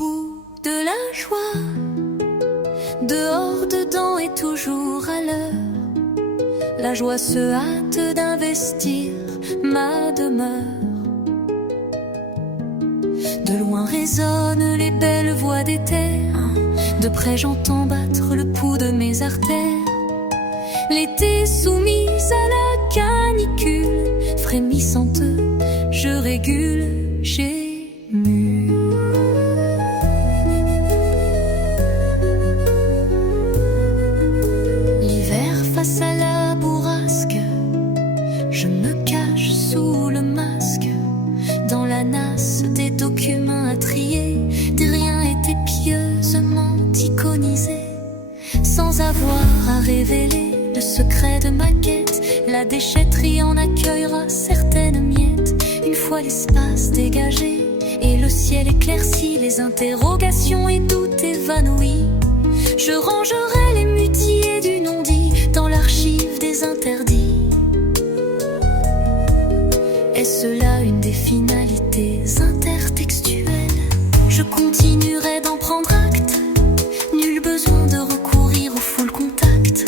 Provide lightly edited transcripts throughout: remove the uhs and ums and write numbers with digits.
bout de la joie, dehors, dedans et toujours à l'heure, la joie se hâte d'investir ma demeure. De loin résonnent les belles voix des terres, de près j'entends battre le pouls de mes artères. L'été soumise à la canicule, frémissante, je régule, j'émule. L'hiver face à la bourrasque, je me cache sous le masque. Dans la nasse des documents à trier, des riens étaient pieusement iconisés, sans avoir à révéler le secret de ma quête. La déchetterie en accueillera certaines miettes. Une fois l'espace dégagé et le ciel éclairci, les interrogations et doutes évanouis, je rangerai les mutiers du non-dit dans l'archive des interdits. Est-ce là une des finalités intertextuelles? Je continuerai d'en prendre acte, nul besoin de recourir au full contact.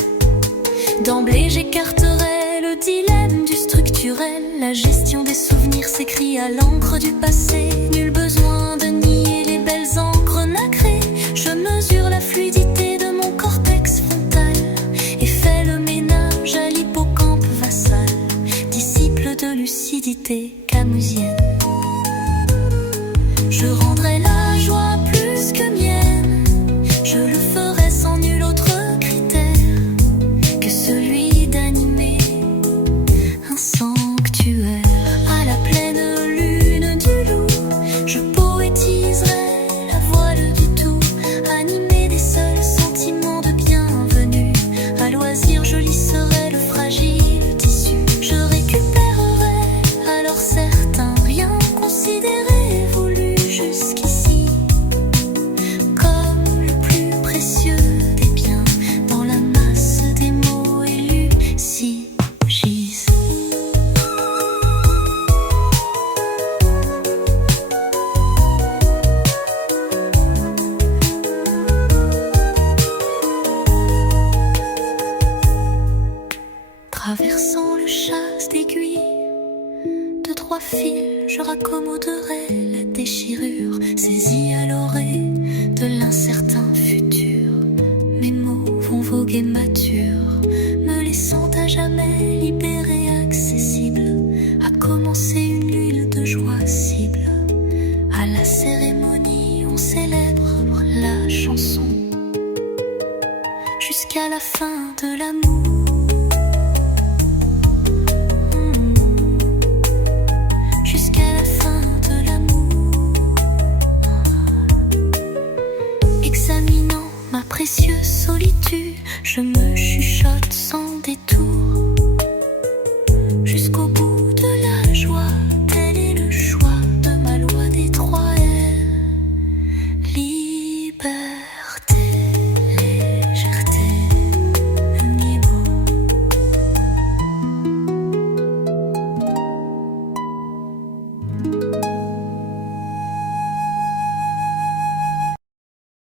D'emblée j'écarterai le dilemme du structurel. La gestion des souvenirs s'écrit à l'encre du passé. Nul besoin de nier les belles encres nacrées. Je mesure la fluidité de mon cortex frontal et fais le ménage à l'hippocampe vassal, disciple de lucidité camusienne. Je rendrai la joie plus que mienne, je le ferai sans nul autre critère que celui d'animer un sanctuaire. À la pleine lune du loup, je poétiserai la voile du tout, animer des seuls sentiments de bienvenue. À loisir je lisserai le fragile tissu, je récupérerai alors certains rien considérés voulus jusqu'ici comme le plus précieux des biens. Dans la masse des mots élus si gisent. Traversant le chasse d'aiguilles, de trois fils, je raccommoderai la déchirure, saisie à l'orée de l'incertain futur. Mes mots vont voguer matures, me laissant à jamais libéré, accessible, à commencer une lune de joie cible. À la cérémonie, on célèbre la chanson, jusqu'à la fin de l'amour. Examinant ma précieuse solitude, je me chuchote sans détour.